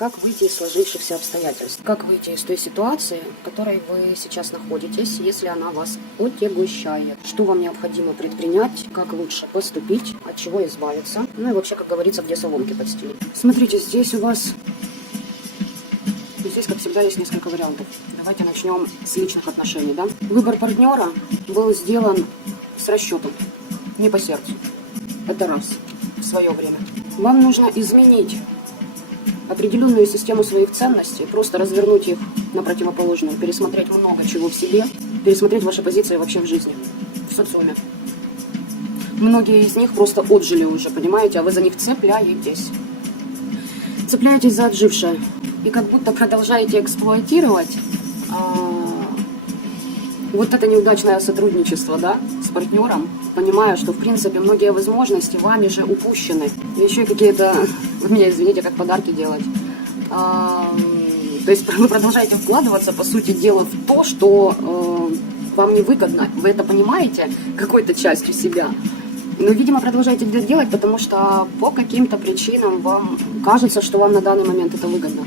Как выйти из сложившихся обстоятельств? Как выйти из той ситуации, в которой вы сейчас находитесь, если она вас отягощает? Что вам необходимо предпринять? Как лучше поступить? От чего избавиться? Ну и вообще, как говорится, где соломки подстелить? Смотрите, здесь у вас... Здесь, как всегда, есть несколько вариантов. Давайте начнем с личных отношений, да? Выбор партнера был сделан с расчетом, не по сердцу. Это раз, в свое время. Вам нужно изменить определенную систему своих ценностей, просто развернуть их на противоположную, пересмотреть много чего в себе, пересмотреть ваши позиции вообще в жизни, в социуме. Многие из них просто отжили уже, понимаете, а вы за них цепляетесь. Цепляетесь за отжившее. И как будто продолжаете эксплуатировать вот это неудачное сотрудничество, да, с партнером, понимая, что, в принципе, многие возможности вами же упущены. И еще какие-то, вы меня извините, как подарки делать. То есть вы продолжаете вкладываться, по сути дела, в то, что вам невыгодно. Вы это понимаете какой-то частью себя. Но, видимо, продолжаете это делать, потому что по каким-то причинам вам кажется, что вам на данный момент это выгодно.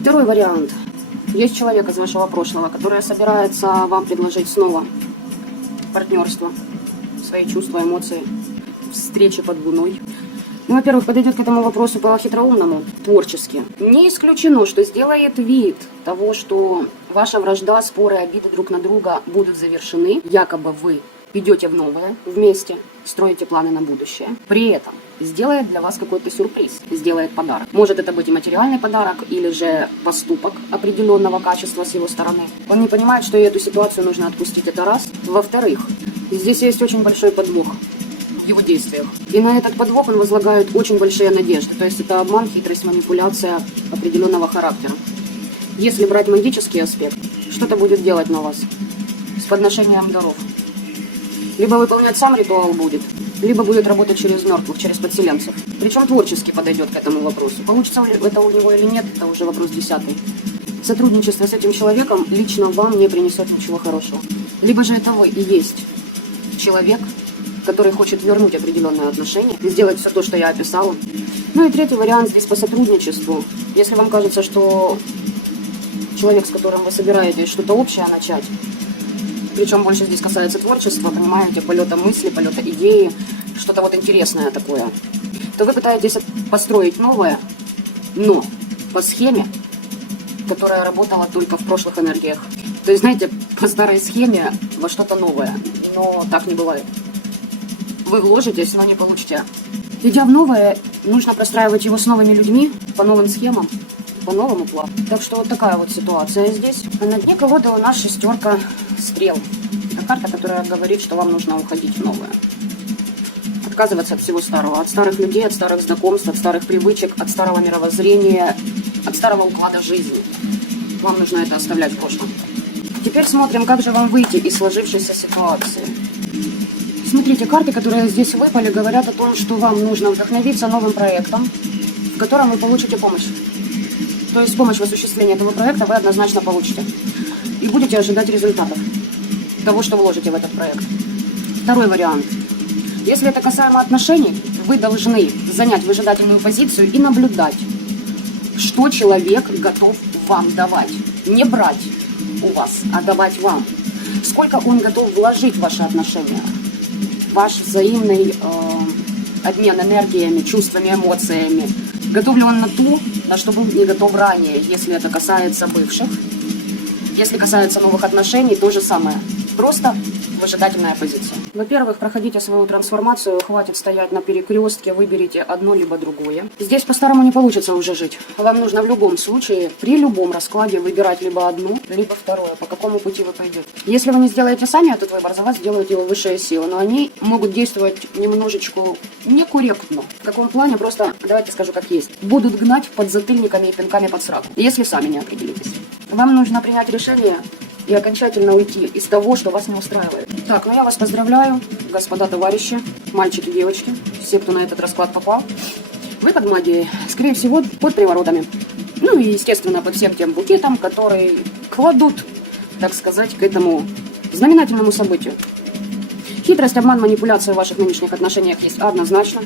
Второй вариант. Есть человек из вашего прошлого, который собирается вам предложить снова партнерство, свои чувства, эмоции, встречи под луной. Ну, во-первых, подойдет к этому вопросу по-хитроумному, творчески. Не исключено, что сделает вид того, что ваша вражда, споры, обиды друг на друга будут завершены. Якобы вы идете в новое вместе, строите планы на будущее. При этом сделает для вас какой-то сюрприз, сделает подарок. Может это быть и материальный подарок, или же поступок определенного качества с его стороны. Он не понимает, что и эту ситуацию нужно отпустить, это раз. Во-вторых, здесь есть очень большой подвох в его действиях. И на этот подвох он возлагает очень большие надежды. То есть это обман, хитрость, манипуляция определенного характера. Если брать магический аспект, что-то будет делать на вас с подношением даров. Либо выполнять сам ритуал будет, либо будет работать через мертвых, через подселенцев. Причем творчески подойдет к этому вопросу. Получится это у него или нет, это уже вопрос 10. Сотрудничество с этим человеком лично вам не принесет ничего хорошего. Либо же это вы и есть человек, который хочет вернуть определенные отношения, сделать все то, что я описала. Ну и третий вариант здесь по сотрудничеству. Если вам кажется, что человек, с которым вы собираетесь что-то общее начать, причем больше здесь касается творчества, понимаете, полета мысли, полета идеи, что-то вот интересное такое, то вы пытаетесь построить новое, но по схеме, которая работала только в прошлых энергиях. То есть, знаете, по старой схеме во что-то новое, но так не бывает. Вы вложитесь, но не получите. Идя в новое, нужно простраивать его с новыми людьми, по новым схемам, по новому плану. Так что вот такая вот ситуация здесь. А на дне колоды у нас 6 стрел. Это карта, которая говорит, что вам нужно уходить в новое. Отказываться от всего старого. От старых людей, от старых знакомств, от старых привычек, от старого мировоззрения, от старого уклада жизни. Вам нужно это оставлять в прошлом. Теперь смотрим, как же вам выйти из сложившейся ситуации. Смотрите, карты, которые здесь выпали, говорят о том, что вам нужно вдохновиться новым проектом, в котором вы получите помощь. То есть помощь в осуществлении этого проекта вы однозначно получите. И будете ожидать результатов того, что вложите в этот проект. Второй вариант. Если это касаемо отношений, вы должны занять выжидательную позицию и наблюдать, что человек готов вам давать. Не брать у вас, а давать вам. Сколько он готов вложить в ваши отношения. Ваш взаимный обмен энергиями, чувствами, эмоциями. Готов ли он на то, на что был не готов ранее, если это касается бывших. Если касается новых отношений, то же самое. Просто выжидательная позиция. Во-первых, проходите свою трансформацию, хватит стоять на перекрестке, выберите одно либо другое. Здесь по-старому не получится уже жить. Вам нужно в любом случае, при любом раскладе выбирать либо одно, либо второе, по какому пути вы пойдете. Если вы не сделаете сами этот выбор, за вас сделают его высшие силы, но они могут действовать немножечко некорректно. В каком плане? Просто, давайте скажу как есть. Будут гнать подзатыльниками и пинками под сраку, если сами не определитесь. Вам нужно принять решение и окончательно уйти из того, что вас не устраивает. Так, ну я вас поздравляю, господа товарищи, мальчики, девочки, все, кто на этот расклад попал. Вы под магией, скорее всего, под приворотами. Ну и, естественно, под всем тем букетом, которые кладут, так сказать, к этому знаменательному событию. Хитрость, обман, манипуляция в ваших нынешних отношениях есть однозначно.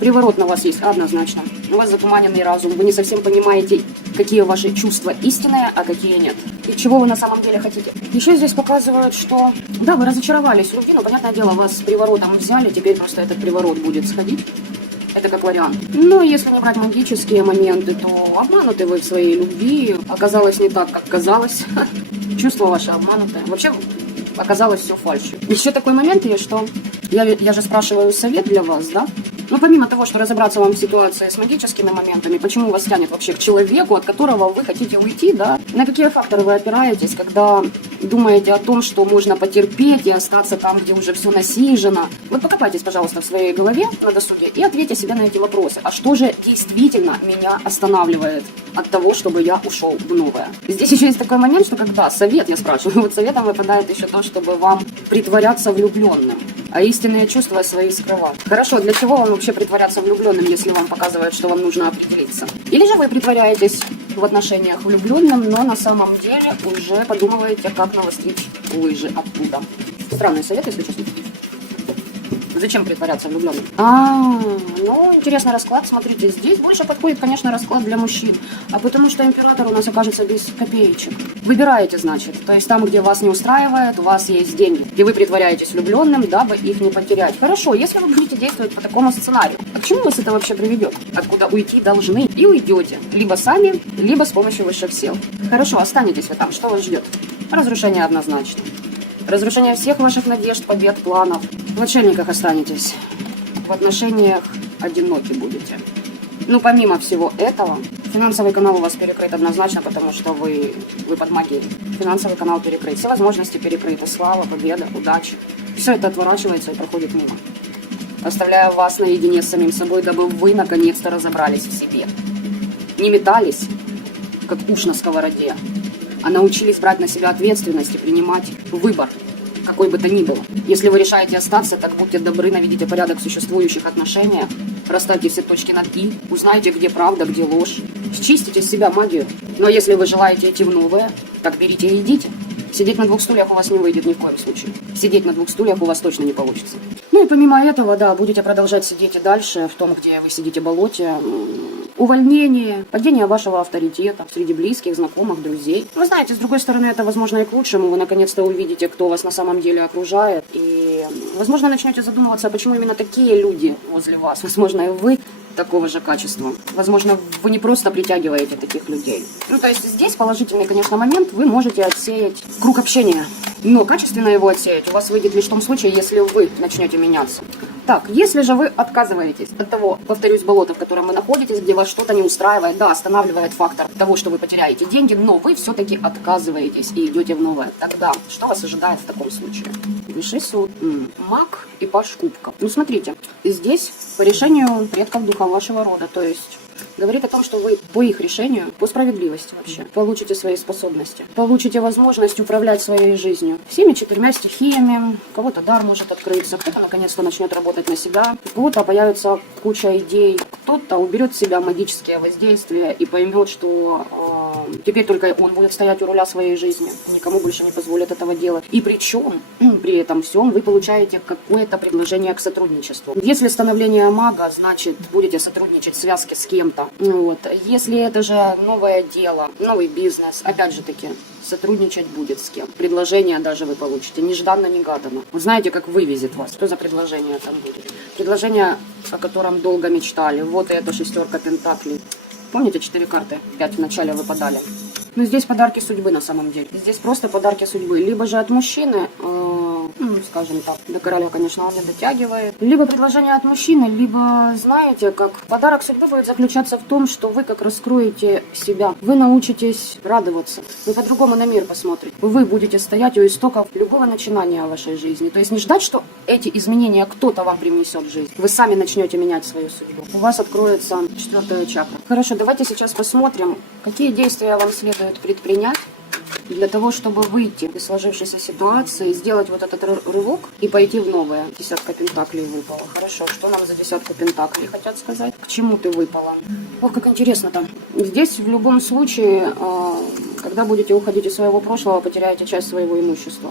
Приворот на вас есть однозначно. У вас затуманенный разум, вы не совсем понимаете, какие ваши чувства истинные, а какие нет. И чего вы на самом деле хотите. Еще здесь показывают, что да, вы разочаровались в любви, но, понятное дело, вас с приворотом взяли, теперь просто этот приворот будет сходить. Это как вариант. Но если не брать магические моменты, то обмануты вы в своей любви. Оказалось не так, как казалось. Чувства ваши обманутые. Вообще оказалось все фальшью. Еще такой момент есть, что я же спрашиваю совет для вас, да? Но помимо того, что разобраться вам в ситуации с магическими моментами, почему вас тянет вообще к человеку, от которого вы хотите уйти, да? На какие факторы вы опираетесь, когда думаете о том, что можно потерпеть и остаться там, где уже все насижено? Вот покопайтесь, пожалуйста, в своей голове на досуге и ответьте себе на эти вопросы. А что же действительно меня останавливает от того, чтобы я ушел в новое? Здесь еще есть такой момент, что когда совет, я спрашиваю, вот советом выпадает еще то, чтобы вам притворяться влюбленным, а истинные чувства свои скрывать. Хорошо, для чего вам вообще притворяться влюбленным, если вам показывают, что вам нужно определиться? Или же вы притворяетесь в отношениях влюбленным, но на самом деле уже подумываете, как навостричь лыжи оттуда? Странный совет, если честно. Зачем притворяться влюбленным? Ну, интересный расклад. Смотрите, здесь больше подходит, конечно, расклад для мужчин. А потому что император у нас окажется без копеечек. Выбираете, значит. То есть там, где вас не устраивает, у вас есть деньги. И вы притворяетесь влюбленным, дабы их не потерять. Хорошо, если вы будете действовать по такому сценарию, а к чему вас это вообще приведет? Откуда уйти должны? И уйдете. Либо сами, либо с помощью высших сил. Хорошо, останетесь вы там. Что вас ждет? Разрушение однозначно. Разрушение всех ваших надежд, побед, планов. В отшельниках останетесь. В отношениях одиноки будете. Ну, помимо всего этого, финансовый канал у вас перекрыт однозначно, потому что вы под магией. Финансовый канал перекрыт. Все возможности перекрыты. Слава, победа, удача. Все это отворачивается и проходит мимо. Оставляя вас наедине с самим собой, дабы вы наконец-то разобрались в себе. Не метались, как уж на сковороде, а научились брать на себя ответственность и принимать выбор, какой бы то ни было. Если вы решаете остаться, так будьте добры, наведите порядок в существующих отношениях, расставьте все точки над «и», узнайте, где правда, где ложь, счистите из себя магию. Но если вы желаете идти в новое, так берите и идите. Сидеть на двух стульях у вас не выйдет ни в коем случае. Сидеть на двух стульях у вас точно не получится. Ну и помимо этого, да, будете продолжать сидеть и дальше в том, где вы сидите в болоте. Увольнение, падение вашего авторитета среди близких, знакомых, друзей. Вы знаете, с другой стороны, это, возможно, и к лучшему. Вы наконец-то увидите, кто вас на самом деле окружает. И, возможно, начнете задумываться, почему именно такие люди возле вас. Возможно, и вы такого же качества. Возможно, вы не просто притягиваете таких людей. Ну, то есть здесь положительный, конечно, момент. Вы можете отсеять круг общения. Но качественно его отсеять у вас выйдет лишь в том случае, если вы начнете меняться. Так, если же вы отказываетесь от того, повторюсь, болота, в котором вы находитесь, где вас что-то не устраивает, да, останавливает фактор того, что вы потеряете деньги, но вы все-таки отказываетесь и идете в новое, тогда что вас ожидает в таком случае? Высший суд, маг и паж кубков. Ну, смотрите, здесь по решению предков духа вашего рода, то есть говорит о том, что вы по их решению, по справедливости вообще, получите свои способности, получите возможность управлять своей жизнью. Всеми 4 стихиями, у кого-то дар может открыться, кто-то наконец-то начнет работать на себя, у кого-то появится куча идей, кто-то уберет в себя магические воздействия и поймет, что теперь только он будет стоять у руля своей жизни, никому больше не позволят этого делать. И причем, при этом всем, вы получаете какое-то предложение к сотрудничеству. Если становление мага, значит, будете сотрудничать в связке с кем-то. Вот. Если это же новое дело, новый бизнес, опять же таки, сотрудничать будет с кем. Предложение даже вы получите нежданно-негаданно. Вы знаете, как вывезет вас. Что за предложение там будет? Предложение, о котором долго мечтали. Вот и эта 6 пентаклей. Помните, 4 карты? 5 в начале выпадали. Но здесь подарки судьбы на самом деле. Здесь просто подарки судьбы. Либо же от мужчины, скажем так, до короля, конечно, он не дотягивает. Либо предложение от мужчины, либо, знаете, как подарок судьбы будет заключаться в том, что вы как раскроете себя. Вы научитесь радоваться. Вы по-другому на мир посмотрите. Вы будете стоять у истоков любого начинания в вашей жизни. То есть не ждать, что эти изменения кто-то вам принесет в жизнь. Вы сами начнете менять свою судьбу. У вас откроется 4-я чакра. Хорошо, давайте сейчас посмотрим, какие действия вам следует предпринять для того, чтобы выйти из сложившейся ситуации, сделать вот этот рывок и пойти в новое. 10 пентаклей выпала. Хорошо, что нам за 10 пентаклей хотят сказать? К чему ты выпала? Ох, как интересно там. Здесь в любом случае, когда будете уходить из своего прошлого, потеряете часть своего имущества.